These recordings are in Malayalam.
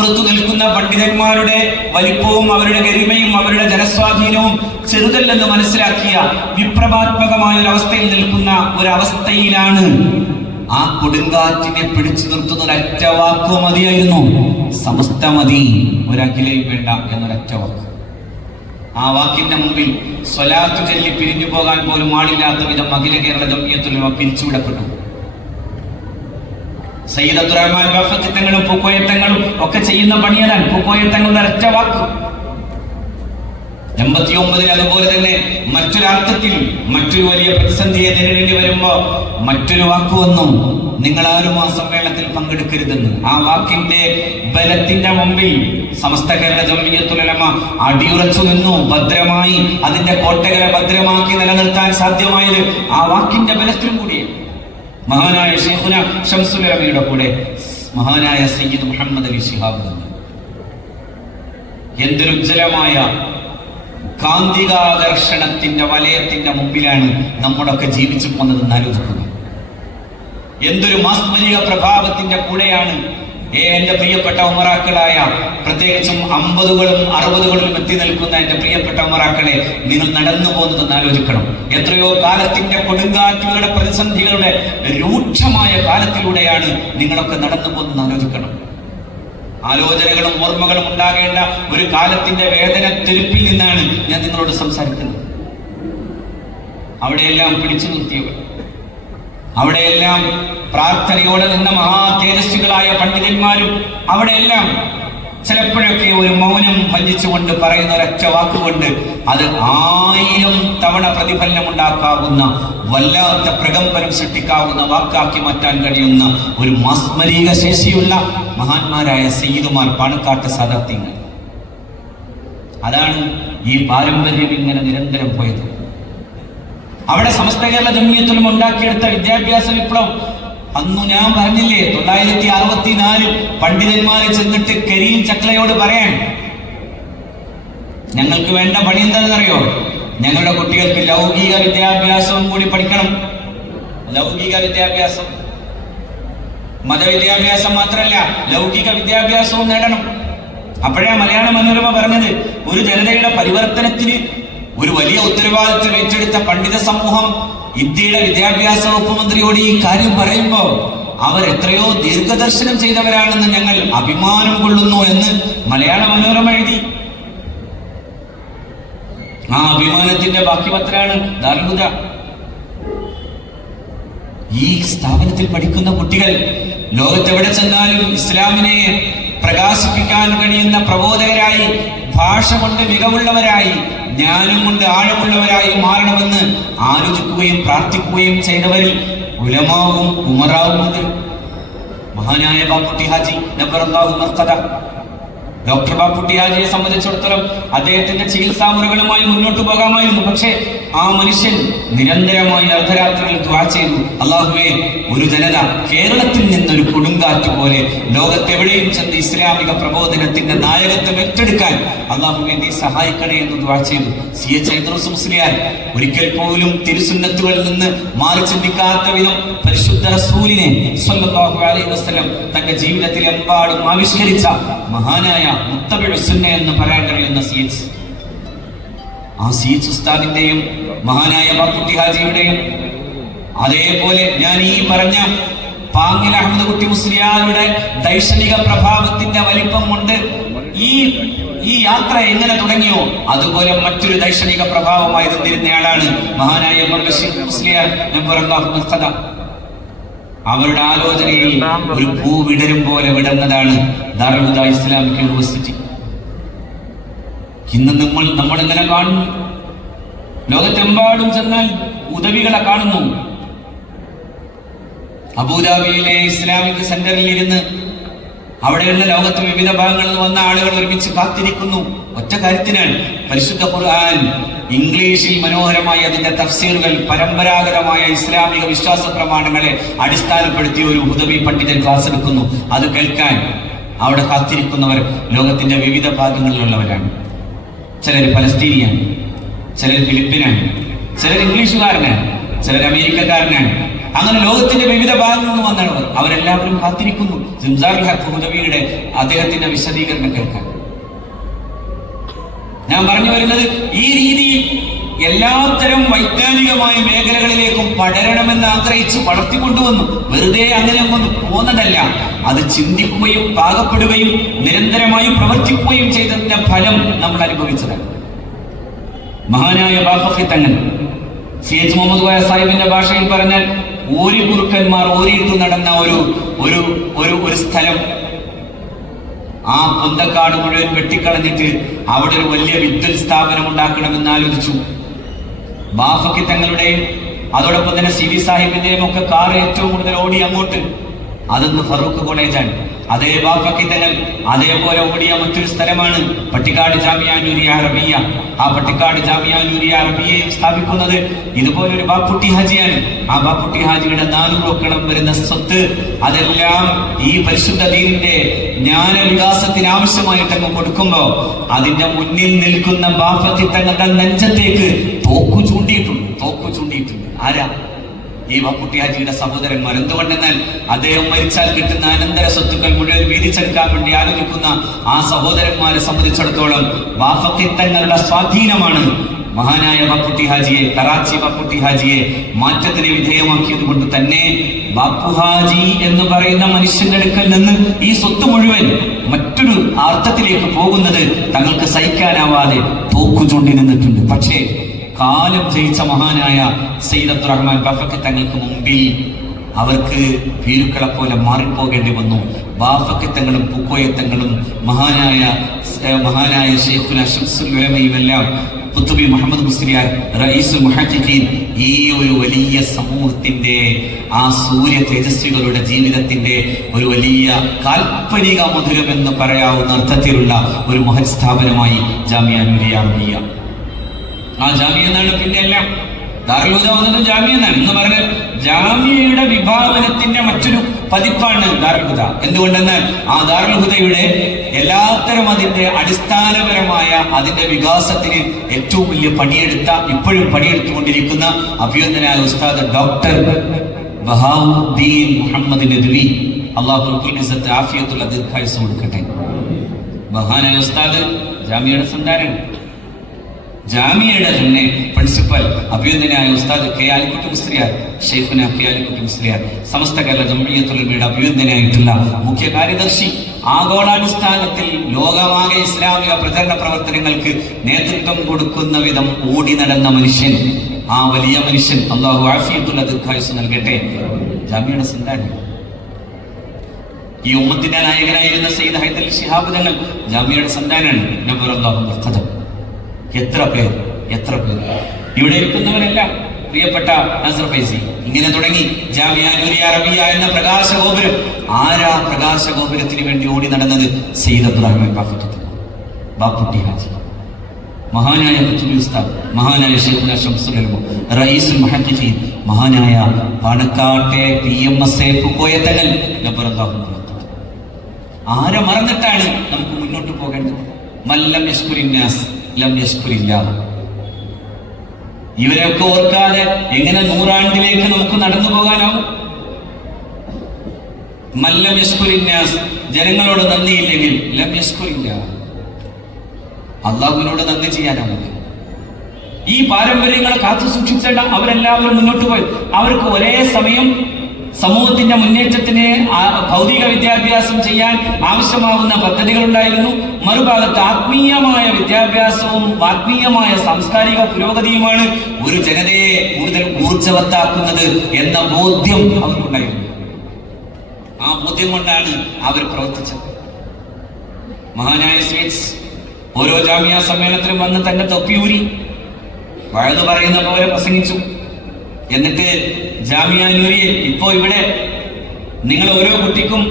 അപ്പുറത്തു നിൽക്കുന്ന പണ്ഡിതന്മാരുടെ വലിപ്പവും അവരുടെ ഗരിമയും അവരുടെ ജനസ്വാധീനവും ചെറുതല്ലെന്ന് മനസ്സിലാക്കിയ വിപ്ലവാത്മകമായ ഒരു അവസ്ഥയിൽ നിൽക്കുന്ന ഒരവസ്ഥയിലാണ് ആ കൊടുങ്കാറ്റിനെ പിടിച്ചു നിർത്തുന്ന ഒരൊറ്റ വാക്കോ മതിയായിരുന്നു. സമസ്ത മതി ഒരഖിലയും വേണ്ട എന്നൊരൊറ്റ വാക്ക്. ആ വാക്കിന്റെ മുമ്പിൽ സ്വലാത്ത് ചൊല്ലി പിരിഞ്ഞു പോകാൻ പോലും ആളില്ലാത്ത വിധം അഖില കേരള ജമിയത്തുലമ പിരിച്ചുവിടപ്പെട്ടു. സയ്യിദ് അബ്ദുറഹ്മാൻ ബാഫത്തങ്ങളും പൂക്കോയത്തങ്ങളും ഒക്കെ ചെയ്യുന്ന പണിയതാണ് പൂക്കോയത്തങ്ങളുടെ നിറച്ച വാക്ക്. എൺപത്തി ഒമ്പതിൽ അതുപോലെ തന്നെ മറ്റൊരർത്ഥത്തിൽ മറ്റൊരു വലിയ പ്രതിസന്ധിയെ നേരിടേണ്ടി വരുമ്പോ മറ്റൊരു വാക്ക് വന്നു നിങ്ങൾ ആരും ആ സമ്മേളനത്തിൽ പങ്കെടുക്കരുതെന്ന്. ആ വാക്കിന്റെ ബലത്തിന്റെ മുമ്പിൽ സമസ്ത കേരള ജമ്മിയത്തുലമ അടിയുറച്ചു നിന്നു ഭദ്രമായി അതിന്റെ കോട്ടകളെ ഭദ്രമാക്കി നിലനിർത്താൻ സാധ്യമായത് ആ വാക്കിന്റെ ബലത്തിലും കൂടിയേ മഹാനായ ഷെയ്ഖുന ഷംസുൽ അറബിയുടെ കൂടെ മഹാനായ സയ്യിദ് മുഹമ്മദ് അലി ശിഹാബ് തന്നെ എന്തൊരുജ്ജലമായ കാന്തികാകർഷണത്തിന്റെ വലയത്തിന്റെ മുമ്പിലാണ് നമ്മളൊക്കെ ജീവിച്ചു പോകുന്നത് ആലോചിക്കുന്നത് എന്തൊരു മാസ്മരിക പ്രഭാവത്തിന്റെ കൂടെയാണ് ഏ എന്റെ പ്രിയപ്പെട്ട ഉമറാക്കളായ പ്രത്യേകിച്ചും അമ്പതുകളും അറുപതുകളിലും എത്തി നിൽക്കുന്ന എന്റെ പ്രിയപ്പെട്ട ഉമറാക്കളെ നിങ്ങൾ നടന്നു പോകുന്നതെന്ന് ആലോചിക്കണം എത്രയോ കാലത്തിന്റെ കൊടുങ്കാറ്റുകളുടെ പ്രതിസന്ധികളുടെ രൂക്ഷമായ കാലത്തിലൂടെയാണ് നിങ്ങളൊക്കെ നടന്നു പോകുന്നതെന്ന് ആലോചിക്കണം ആലോചനകളും ഓർമ്മകളും ഉണ്ടാകേണ്ട ഒരു കാലത്തിന്റെ വേദന തെരുപ്പിൽ നിന്നാണ് ഞാൻ നിങ്ങളോട് സംസാരിക്കുന്നത്. അവിടെയെല്ലാം പിടിച്ചു നിർത്തിയവർ. അവിടെയെല്ലാം പ്രാർത്ഥനയോടെ നിന്ന മഹാ തേജസ്വികളായ പണ്ഡിതന്മാരും അവിടെയെല്ലാം ചിലപ്പോഴൊക്കെ ഒരു മൗനം ഭജിച്ചുകൊണ്ട് പറയുന്ന ഒരൊറ്റ വാക്കുകൊണ്ട് അത് ആയിരം തവണ പ്രതിഫലനം ഉണ്ടാക്കാവുന്ന വല്ലാത്ത പ്രകമ്പനം സൃഷ്ടിക്കാവുന്ന വാക്കാക്കി മാറ്റാൻ കഴിയുന്ന ഒരു മസ്മരീക ശേഷിയുള്ള മഹാന്മാരായ സയ്യിദുമാർ പാണക്കാട്ട് സാദാത്യങ്ങൾ. അതാണ് ഈ പാരമ്പര്യം ഇങ്ങനെ നിരന്തരം പോയത്. അവിടെ സമസ്ത കേരള ജമ്മിയത്തിലും ഉണ്ടാക്കിയെടുത്ത വിദ്യാഭ്യാസ വിപ്ലവം. അന്നു ഞാൻ പറഞ്ഞില്ലേ തൊള്ളായിരത്തി അറുപത്തിനാലിൽ പണ്ഡിതന്മാരെ ചെന്നിട്ട് കരീം ചക്ലയോട് പറയാൻ. ഞങ്ങൾക്ക് വേണ്ട പണി എന്താണെന്നറിയോ? ഞങ്ങളുടെ കുട്ടികൾക്ക് ലൗകിക വിദ്യാഭ്യാസവും കൂടി പഠിക്കണം. ലൗകിക വിദ്യാഭ്യാസം. മതവിദ്യാഭ്യാസം മാത്രമല്ല ലൗകിക വിദ്യാഭ്യാസവും നേടണം. അപ്പോഴാ മലയാള മനോരമ പറഞ്ഞത് ഒരു ജനതയുടെ പരിവർത്തനത്തിന് ഒരു വലിയ ഉത്തരവാദിത്വം ഏറ്റെടുത്ത പണ്ഡിത സമൂഹം ഇന്ത്യയുടെ വിദ്യാഭ്യാസ വകുപ്പ് മന്ത്രിയോട് ഈ കാര്യം പറയുമ്പോൾ അവർ എത്രയോ ദീർഘദർശനം ചെയ്തവരാണെന്ന് ഞങ്ങൾ അഭിമാനം കൊള്ളുന്നു എന്ന് മലയാള മനോരമ എഴുതി. ആ അഭിമാനത്തിന്റെ ബാക്കി ദാർഹുദ ഈ സ്ഥാപനത്തിൽ പഠിക്കുന്ന കുട്ടികൾ ലോകത്തെവിടെ ചെന്നാലും ഇസ്ലാമിനെ പ്രകാശിപ്പിക്കാൻ കഴിയുന്ന പ്രബോധകരായി ഭാഷ കൊണ്ട് മികവുള്ളവരായി ജ്ഞാനം കൊണ്ട് ആഴമുള്ളവരായി മാറണമെന്ന് ആലോചിക്കുകയും പ്രാർത്ഥിക്കുകയും ചെയ്തവരിൽ ഉലമാവും ഉമറാവുന്നത് മഹാനായ ബാപ്പുട്ടി ഹാജി നബറല്ലാഹു ഡോക്ടർ ബാപ്പുട്ടി ഹാജിയെ സംബന്ധിച്ചിടത്തോളം അദ്ദേഹത്തിന്റെ ചികിത്സാ മുറകളുമായി മുന്നോട്ട് പോകാമായിരുന്നു. പക്ഷേ ആ മനുഷ്യൻ നിരന്തരമായി അർദ്ധരാത്രിയിൽ ദ്വാ ചെയ്തു. അള്ളാഹുവെ ഒരു ജനത കേരളത്തിൽ നിന്നൊരു കൊടുങ്കാറ്റ് പോലെ ലോകത്തെവിടെയും ചെന്ന് ഇസ്ലാമിക പ്രബോധനത്തിന്റെ നായകത്വം ഏറ്റെടുക്കാൻ അള്ളാഹുവെ നീ സഹായിക്കണേ എന്ന് ദ്വാ ചെയ്തു. സി. എച്ച് ഐദ്രോസ് ഒരിക്കൽ പോലും തിരുസുന്നത്തുകളിൽ നിന്ന് മാറി ചിന്തിക്കാത്ത വിധം പരിശുദ്ധ റസൂലിനെ സ്വല്ലല്ലാഹു അലൈഹി വസല്ലം തന്റെ ജീവിതത്തിൽ എമ്പാടും ആവിഷ്കരിച്ച മഹാനായ മുത്തബിഉ സുന്ന എന്ന് പറയാൻ കഴിയുന്ന സി. എച്ച്. ആ സി എച്ച് ഉസ്താദിന്റെയും മഹാനായ ബാക്കുട്ടി ഹാജിയുടെയും. അതേപോലെ ഞാൻ ഈ പറഞ്ഞ പാങ്ങിൽ അഹമ്മദ് കുട്ടി മുസ്ലിയാരുടെ ദൈക്ഷണിക പ്രഭാവത്തിന്റെ വലിപ്പം കൊണ്ട് ഈ ഈ യാത്ര എങ്ങനെ തുടങ്ങിയോ അതുപോലെ മറ്റൊരു ദൈക്ഷണിക പ്രഭാവമായി നിന്നിരുന്നയാളാണ് മഹാനായ മുസ്ലിയാർ. അവരുടെ ആലോചനയിൽ ഒരു പൂ വിടരും പോലെ വിടുന്നതാണ് ദാറുദ ഇസ്ലാമിക് യൂണിവേഴ്സിറ്റി. ഇന്ന് നമ്മൾ നമ്മൾ ഇങ്ങനെ കാണുന്നു ലോകത്തെമ്പാടും ചെന്നാൽ ഉദവികളെ കാണുന്നു. അബുദാബിയിലെ ഇസ്ലാമിക് സെന്ററിൽ ഇരുന്ന് അവിടെയുള്ള ലോകത്തെ വിവിധ ഭാഗങ്ങളിൽ വന്ന ആളുകൾ ഒരുമിച്ച് കാത്തിരിക്കുന്നു. ഒറ്റ കാര്യത്തിനാണ് പരിശുദ്ധ ഖുർആൻ ഇംഗ്ലീഷിൽ മനോഹരമായി അതിന്റെ തഫ്സീറുകൾ പരമ്പരാഗതമായ ഇസ്ലാമിക വിശ്വാസ പ്രമാണങ്ങളെ അടിസ്ഥാനപ്പെടുത്തി ഒരു ഉദവി പണ്ഡിതൻ ക്ലാസ് എടുക്കുന്നു. അത് കേൾക്കാൻ അവിടെ കാത്തിരിക്കുന്നവർ ലോകത്തിന്റെ വിവിധ ഭാഗങ്ങളിലുള്ളവരാണ്. ചിലർ പലസ്തീനിയാണ് ചിലർ ഫിലിപ്പിനാണ് ചിലർ ഇംഗ്ലീഷുകാരനാണ് ചിലർ അമേരിക്കക്കാരനാണ്. അങ്ങനെ ലോകത്തിന്റെ വിവിധ ഭാഗങ്ങളിൽ നിന്ന് വന്നവർ അവരെല്ലാവരും കാത്തിരിക്കുന്നു. സിംസാർ അദ്ദേഹത്തിന്റെ വിശദീകരണം കേൾക്കാൻ. ഞാൻ പറഞ്ഞു വരുന്നത് ഈ രീതിയിൽ എല്ലാത്തരം വൈജ്ഞാനികമായ മേഖലകളിലേക്കും പടരണമെന്ന് ആഗ്രഹിച്ച് വളർത്തിക്കൊണ്ടുവന്നു. വെറുതെ അങ്ങനെ ഒന്ന് പോന്നതല്ല. അത് ചിന്തിക്കുകയും പാകപ്പെടുകയും നിരന്തരമായി പ്രവർത്തിക്കുകയും ചെയ്തതിന്റെ ഫലം നമ്മൾ അനുഭവിച്ചതാണ്. മഹാനായ ബാഫി തങ്ങൾ സി എച്ച് മുഹമ്മദ് കോയ സാഹിബിന്റെ ഭാഷയിൽ പറഞ്ഞാൽ ഓരി കുറുക്കന്മാർ ഓരിയിട്ട് നടന്ന ഒരു ഒരു ഒരു ഒരു സ്ഥലം. ആ പൊന്തക്കാട് മുഴുവൻ വെട്ടിക്കളഞ്ഞിട്ട് അവിടെ ഒരു വലിയ വിദ്യുത് സ്ഥാപനം ഉണ്ടാക്കണമെന്ന് ആലോചിച്ചു. ബാഫക്കി തങ്ങളുടെയും അതോടൊപ്പം തന്നെ സി വി സാഹിബിന്റെയും ഒക്കെ കാർ ഏറ്റവും കൂടുതൽ ഓടി അങ്ങോട്ട്. അതൊന്ന് ഫറൂഖ് കോളേജാണ്. അതേ ബാഫക്കി തങ്ങൾ അതേപോലെ ഓടിയ മറ്റൊരു സ്ഥലമാണ് പട്ടിക്കാട് ജാമിയ നൂരിയ അറബിയ. ആ പട്ടിക്കാട് ജാമിയ നൂരിയ അറബിയയും സ്ഥാപിക്കുന്നത് ഇതുപോലെ ഒരു ബാപ്പുട്ടി ഹാജിയാണ്. ആ ബാപ്പുട്ടി ഹാജിയുടെ നാനൂറൊക്കണം വരുന്ന സ്വത്ത് അതെല്ലാം ഈ പരിശുദ്ധ ദീനിന്റെ ജ്ഞാന വികാസത്തിന് ആവശ്യമായിട്ട് അങ്ങ് കൊടുക്കുമ്പോ അതിന്റെ മുന്നിൽ നിൽക്കുന്ന ബാഫക്കി തങ്ങളുടെ നെഞ്ചത്തേക്ക് തോക്കു ചൂണ്ടിയിട്ടുണ്ട് തോക്കു ചൂണ്ടിയിട്ടുണ്ട് ആരാ? ഈ വക്കുട്ടി സഹോദരൻ മരുന്നുകൊണ്ടെന്നാൽ അദ്ദേഹം മരിച്ചാൽ കിട്ടുന്ന അനന്തര സ്വത്തുക്കൾ മുഴുവൻ വീതിച്ചെടുക്കാൻ വേണ്ടി ആലോചിക്കുന്ന ആ സഹോദരന്മാരെ സംബന്ധിച്ചിടത്തോളം വാഫത്തിത്തങ്ങളുടെ തങ്ങളുടെ സ്വാധീനമാണ് മഹാനായ ബാപ്പുട്ടി ഹാജിയെ കറാച്ചി ബാപ്പുട്ടി ഹാജിയെ മാറ്റത്തിന് വിധേയമാക്കിയത് കൊണ്ട് തന്നെ ബാപ്പു ഹാജി എന്ന് പറയുന്ന മനുഷ്യന്റെ അടുക്കൽ നിന്ന് ഈ സ്വത്ത് മുഴുവൻ മറ്റൊരു അർത്ഥത്തിലേക്ക് പോകുന്നത് തങ്ങൾക്ക് സഹിക്കാനാവാതെ തോക്കു ചൂണ്ടി നിന്നിട്ടുണ്ട്. പക്ഷേ കാലം ജയിച്ച മഹാനായ സയ്യിദ് അബ്ദുറഹ്മാൻ ബഫക്ക് തങ്ങൾക്ക് മുമ്പിൽ അവർക്ക് ഭീരുക്കളെ പോലെ മാറിപ്പോകേണ്ടി വന്നു. ബാഫക്കത്തങ്ങളും പൂക്കോയത്തങ്ങളും മഹാനായ മഹാനായ ഷെയ്ഖുൽ എല്ലാം പുത്തുബി മുഹമ്മദ് മുസ്ലിയാർ റയീസുൽ മുഹഖിഖീൻ ഈ ഒരു വലിയ സമൂഹത്തിന്റെ ആ സൂര്യ തേജസ്വികളുടെ ജീവിതത്തിന്റെ ഒരു വലിയ കാൽപ്പനിക മധുരം എന്ന് പറയാവുന്ന അർത്ഥത്തിലുള്ള ഒരു മഹത് സ്ഥാപനമായി ജാമിയ അറബിയ ആ ജാമ്യ എന്നാണ് പിന്നെ എല്ലാം. ദാറുൽഹുദ വന്നതും ജാമ്യ എന്നാണ്. എന്ന് പറഞ്ഞാൽ ജാമ്യയുടെ വിഭാവനത്തിന്റെ മറ്റൊരു പതിപ്പാണ് ദാറുൽഹുദ എന്തുകൊണ്ടെന്നാൽ ആ ദാറുൽഹുദയുടെ എല്ലാത്തരം അതിന്റെ അടിസ്ഥാനപരമായ അതിന്റെ വികാസത്തിന് ഏറ്റവും വലിയ പണിയെടുത്ത ഇപ്പോഴും പണിയെടുത്തുകൊണ്ടിരിക്കുന്ന അഭ്യന്തനായ ഉസ്താദ് ഡോക്ടർ ബഹാവുദ്ദീൻ മുഹമ്മദ് നദ്വി. അള്ളാഹുൽ ദീർഘായുസ് കൊടുക്കട്ടെ. മഹാനായ ഉസ്താദ് ജാമ്യയുടെ സന്താനം ജാമിയയുടെ തന്നെ പ്രിൻസിപ്പൽ അഭ്യുന്നനായ ഉസ്താദ് കെ ആലിക്കുട്ടി മുസ്ലിയാർ ഷെയ്ഖുന കെ ആലിക്കുട്ടി മുസ്ലിയാർ സമസ്ത കേരള ജമിയത്തുലമയുടെ അഭ്യുന്നനായിട്ടുള്ള മുഖ്യ കാര്യദർശി ആഗോളാടിസ്ഥാനത്തിൽ ലോകമാകെ ഇസ്ലാമിക പ്രചരണ പ്രവർത്തനങ്ങൾക്ക് നേതൃത്വം കൊടുക്കുന്ന വിധം ഓടി നടന്ന മനുഷ്യൻ ആ വലിയ മനുഷ്യൻ അള്ളാഹു ആഫിയത്തുള്ള ദീർഘായുസ് നൽകട്ടെ. ജാമ്യയുടെ സന്താനം ഈ ഉമ്മത്തിന്റെ നായകനായിരുന്ന സയ്യിദ് ഹൈദൽ ശിഹാബ് തങ്ങൾ ജാമ്യയുടെ സന്താനാണ്. നബർ എത്ര പേർ എത്ര പേർ? ഇവിടെ എത്തുന്നവരെല്ലാം പ്രിയപ്പെട്ട നസർ ഫൈസി. ഇങ്ങനെ തുടങ്ങി. ജാമിയ അറബിയ എന്ന പ്രകാശ ഗോപുരം ആരാ പ്രകാശ ഗോപുരത്തിന് വേണ്ടി ഓടി നടന്നത്? സെയ്ദ് അബ്ദുറഹ്മാൻ ബാപ്പുട്ടി ഹാജി. മഹാനായ ഉസ്താദ് മഹാനായ ഷെയ്ഖുന മഹാനായ പണക്കാട്ടെ പി എം എസ് എ. ആരെ മറന്നിട്ടാണ് നമുക്ക് മുന്നോട്ട് പോകേണ്ടത്? മല്ലം യസ്കുരിന്നാസ് ലം യസ്കുരില്ല ഇവരെയൊക്കെ ഓർക്കാതെ എങ്ങനെ നൂറാണ്ടിലേക്ക് നമുക്ക് നടന്നു പോകാനാവും മല്ലം യസ്കുരിന്യാസ് ജനങ്ങളോട് നന്ദിയില്ലെങ്കിൽ ലം യസ്കുരില്ല അള്ളാഹുവിനോട് നന്ദി ചെയ്യാനാവുക ഈ പാരമ്പര്യങ്ങൾ കാത്തു സൂക്ഷിച്ചേണ്ട അവരെല്ലാവരും മുന്നോട്ട് പോയി. അവർക്ക് ഒരേ സമയം സമൂഹത്തിന്റെ മുന്നേറ്റത്തിന് ഭൗതിക വിദ്യാഭ്യാസം ചെയ്യാൻ ആവശ്യമാകുന്ന പദ്ധതികൾ ഉണ്ടായിരുന്നു മറുഭാഗത്ത് ആത്മീയമായ വിദ്യാഭ്യാസവും ആത്മീയമായ സാംസ്കാരിക പുരോഗതിയുമാണ് ഒരു ജനതയെ കൂടുതൽ ഊർജവത്താക്കുന്നത് എന്ന ബോധ്യം അവർക്കുണ്ടായിരുന്നു. ആ ബോധ്യം കൊണ്ടാണ് അവർ പ്രവർത്തിച്ചത്. മഹാനായ സ്വീറ്റ്സ് ഓരോ ജാമ്യ സമ്മേളനത്തിലും വന്ന് തന്നെ തൊപ്പിയൂരി വഴുതു പറയുന്ന പോലെ പ്രസംഗിച്ചു. എന്നിട്ട് ജാമ്യ ഇപ്പോ ഇവിടെ നിങ്ങൾ ഓരോ കുട്ടിക്കും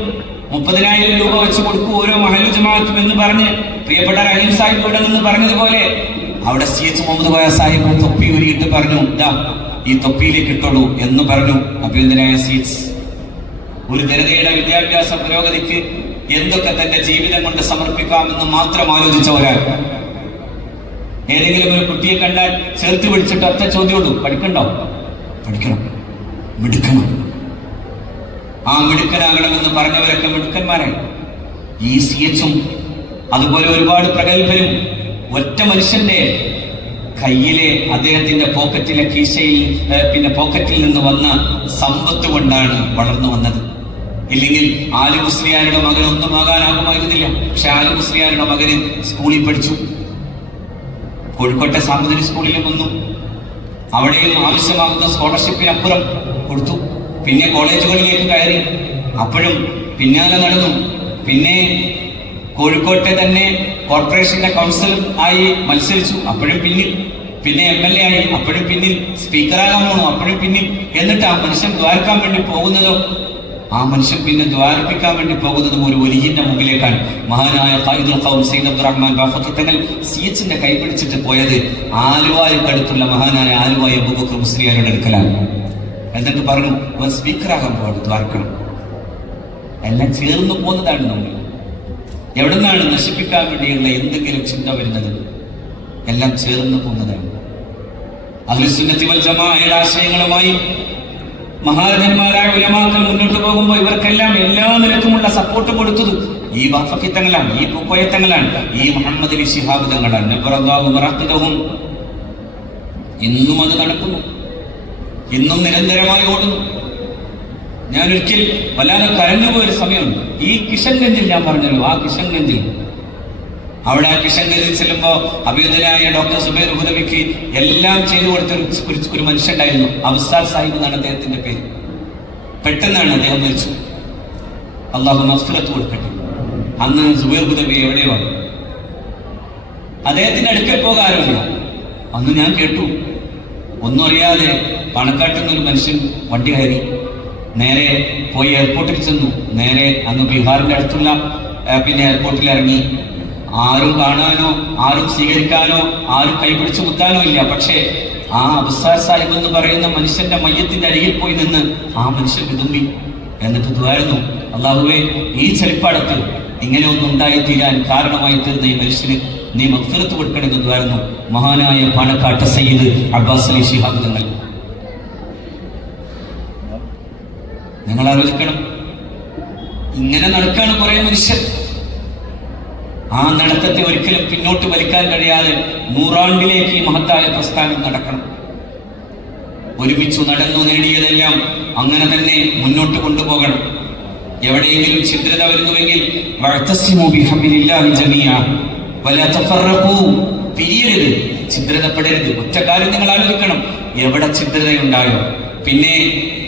മുപ്പതിനായിരം രൂപ വെച്ച് കൊടുക്കും ഓരോ മഹലു ജമാഅത്തും എന്ന് പറഞ്ഞ് പ്രിയപ്പെട്ട റഹീം സാഹിബ് ഇവിടെ നിന്ന് പറഞ്ഞതുപോലെ അവിടെ സി എച്ച് മുഹമ്മദ് കോയ സാഹിബ് തൊപ്പി ഒരുങ്ങിട്ട് പറഞ്ഞു ഇതാ ഈ തൊപ്പിയിലേക്ക് ഇട്ടോളൂ എന്ന് പറഞ്ഞു അഭ്യന്തരായ സി എച്ച്. ഒരു ജനതയുടെ വിദ്യാഭ്യാസ പുരോഗതിക്ക് എന്തൊക്കെ തന്റെ ജീവിതം കൊണ്ട് സമർപ്പിക്കാമെന്ന് മാത്രം ആലോചിച്ച ഒരാൾ. ഏതെങ്കിലും ഒരു കുട്ടിയെ കണ്ടാൽ ചേർത്ത് പിടിച്ചിട്ട് ഒറ്റ ചോദ്യമുള്ളൂ പഠിക്കണ്ടോ? പഠിക്കണം. മിടുക്കമാണ് ആ മിടുക്കനാകണമെന്ന് പറഞ്ഞവരൊക്കെ മിടുക്കന്മാരായി ഈ സി എച്ചും അതുപോലെ ഒരുപാട് പ്രഗത്ഭരും ഒറ്റ മനുഷ്യന്റെ കയ്യിലെ അദ്ദേഹത്തിന്റെ പോക്കറ്റിലെ കീശയിൽ പിന്നെ പോക്കറ്റിൽ നിന്ന് വന്ന സമ്പത്ത് കൊണ്ടാണ് വളർന്നു വന്നത്. ഇല്ലെങ്കിൽ ആലി മുസ്ലിയാരുടെ മകൻ ഒന്നും ആകാനാകുമായിരുന്നില്ല. പക്ഷെ ആലി മുസ്ലിയാരുടെ മകന് സ്കൂളിൽ പഠിച്ചു. കോഴിക്കോട്ടെ സാമൂതിരി സ്കൂളിലും വന്നു. അവിടെയും ആവശ്യമാകുന്ന സ്കോളർഷിപ്പിനപ്പുറം കൊടുത്തു. പിന്നെ കോളേജുകളിലേക്ക് കയറി. അപ്പോഴും പിന്നാലെ നടന്നു. പിന്നെ കോഴിക്കോട്ടെ തന്നെ കോർപ്പറേഷന്റെ കൗൺസിൽ ആയി മത്സരിച്ചു. അപ്പോഴും പിന്നിൽ. പിന്നെ എം എൽ എ ആയി. അപ്പോഴും പിന്നിൽ. സ്പീക്കറാകാൻ പോണു. അപ്പോഴും പിന്നിൽ. എന്നിട്ട് ആ മനുഷ്യൻ ദ്വാരക്കാൻ വേണ്ടി പോകുന്നതോ ആ മനുഷ്യൻ പിന്നെ ദ്വാരപ്പിക്കാൻ വേണ്ടി പോകുന്നതും ഒരു ഒലിയിന്റെ മുമ്പിലേക്കാണ്. മഹാനായ ഖായിദുൽ ഖൗം സയ്യിദ് അബ്ദുറഹ്മാൻ ബാഫത്ത് തങ്ങൾ സി എച്ചിന്റെ കൈ പിടിച്ചിട്ട് പോയത് ആലുവായ്ക്കടുത്തുള്ള മഹാനായ ആലുവായ അബൂബക്കർ മുസ്ലിയാരുടെ അടുക്കലാണ്. എന്നിട്ട് പറഞ്ഞു സ്പീക്കറാകാൻ പോകണം ദ്വാരക്കണം. എല്ലാം ചേർന്ന് പോകുന്നതാണ് നമ്മൾ. എവിടെ നിന്നാണ് നശിപ്പിക്കാൻ വേണ്ടിയുള്ള എന്തെങ്കിലും ചിന്ത വരുന്നത്? എല്ലാം ചേർന്ന് പോകുന്നതാണ്. അഹ്ലുസുന്നത്തി വൽ ജമാഅയുടെ ആശയങ്ങളുമായി മഹാരഥന്മാരായ ഉലമാക്കൾ മുന്നോട്ട് പോകുമ്പോൾ ഇവർക്കെല്ലാം എല്ലാ നിലക്കുമുള്ള സപ്പോർട്ട് കൊടുത്തത് ഈ വാഫക്കിത്തങ്ങളാണ് ഈ പൂക്കോയത്തങ്ങളാണ് ഈ മുഹമ്മദ് അലി ശിഹാബിതങ്ങളാണ് മറക്കിതവും ഇന്നും അത് നടക്കുന്നു. ഇന്നും നിരന്തരമായി ഓടുന്നു. ഞാൻ ഒരിക്കൽ വല്ലാതെ കരഞ്ഞുപോയൊരു സമയമുണ്ട്. ഈ കിഷൻഗഞ്ചിൽ ഞാൻ പറഞ്ഞല്ലോ ആ കിഷൻഗഞ്ചിൽ അവിടെ ആ കിഷൻഗഞ്ചിൽ ചെല്ലുമ്പോ അഭിയുദ്ധനായ ഡോക്ടർ സുബൈർ ഹുദവിക്ക് എല്ലാം ചെയ്തു കൊടുത്ത ഒരു ഒരു- മനുഷ്യണ്ടായിരുന്നു അബ്സാർ സാഹിബ് എന്നാണ് അദ്ദേഹത്തിന്റെ പേര്. പെട്ടെന്നാണ് അദ്ദേഹം മരിച്ചു അള്ളാഹു മസ്ഫിറത്ത് കൊടുക്കട്ടെ. അന്ന് സുബൈർ ഹുദവി എവിടെയോ അദ്ദേഹത്തിന്റെ അടുക്കൽ പോകാറില്ല അന്ന് ഞാൻ കേട്ടു. ഒന്നും അറിയാതെ പണക്കാട്ടിൽ നിന്നൊരു മനുഷ്യൻ വണ്ടി കയറി നേരെ പോയി എയർപോർട്ടിൽ ചെന്നു. നേരെ അന്ന് ബീഹാറിന്റെ അടുത്തുള്ള പിന്നെ എയർപോർട്ടിൽ ഇറങ്ങി ആരും കാണാനോ ആരും സ്വീകരിക്കാനോ ആരും കൈപിടിച്ചു മുത്താനോ ഇല്ല. പക്ഷേ ആ അബ്സാർ സാഹിബ് എന്ന് പറയുന്ന മനുഷ്യന്റെ മയ്യത്തിന്റെ അരികിൽ പോയി നിന്ന് ആ മനുഷ്യൻ വിതുമ്പി എന്നിട്ട് ദ്വാരുന്നു അള്ളാഹുവേ ഈ ചെളിപ്പാടത്ത് ഇങ്ങനെ ഒന്നും ഉണ്ടായിത്തീരാൻ കാരണമായി തീർന്ന ഈ മനുഷ്യന് നീ മഫിറത്ത് കൊടുക്കണമെന്ന് ദ്വാരുന്നു മഹാനായ പാണക്കാട്ട് സയ്യിദ് അബ്ബാസ് അലി ഷിഹാബ് തങ്ങൾ. നിങ്ങൾ ആലോചിക്കണം. ഇങ്ങനെ നടക്കാണ് കുറെ മനുഷ്യർ. ആ നടത്തത്തെ ഒരിക്കലും പിന്നോട്ട് വലിക്കാൻ കഴിയാതെ നൂറാണ്ടിലേക്ക് ഈ മഹത്തായ പ്രസ്ഥാനം നടക്കണം. ഒരുമിച്ചു നടന്നു നേടിയതെല്ലാം അങ്ങനെ തന്നെ മുന്നോട്ട് കൊണ്ടുപോകണം. എവിടെയെങ്കിലും ഛിദ്രത വരുന്നുവെങ്കിൽ പിരിയരുത്. ഛിദ്രതപ്പെടരുത്. ഒറ്റ കാര്യം നിങ്ങൾ ആലോചിക്കണം. എവിടെ ഛിദ്രതയുണ്ടായോ? പിന്നെ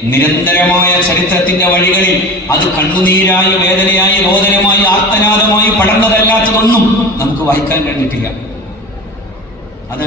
നിരന്തരമായ ചരിത്രത്തിന്റെ വഴികളിൽ അത് കണ്ണുനീരായി വേദനയായി ബോധനമായി ആർത്തനാദമായി പടർന്നതല്ലാത്തതൊന്നും നമുക്ക് വായിക്കാൻ കഴിഞ്ഞിട്ടില്ല. അത്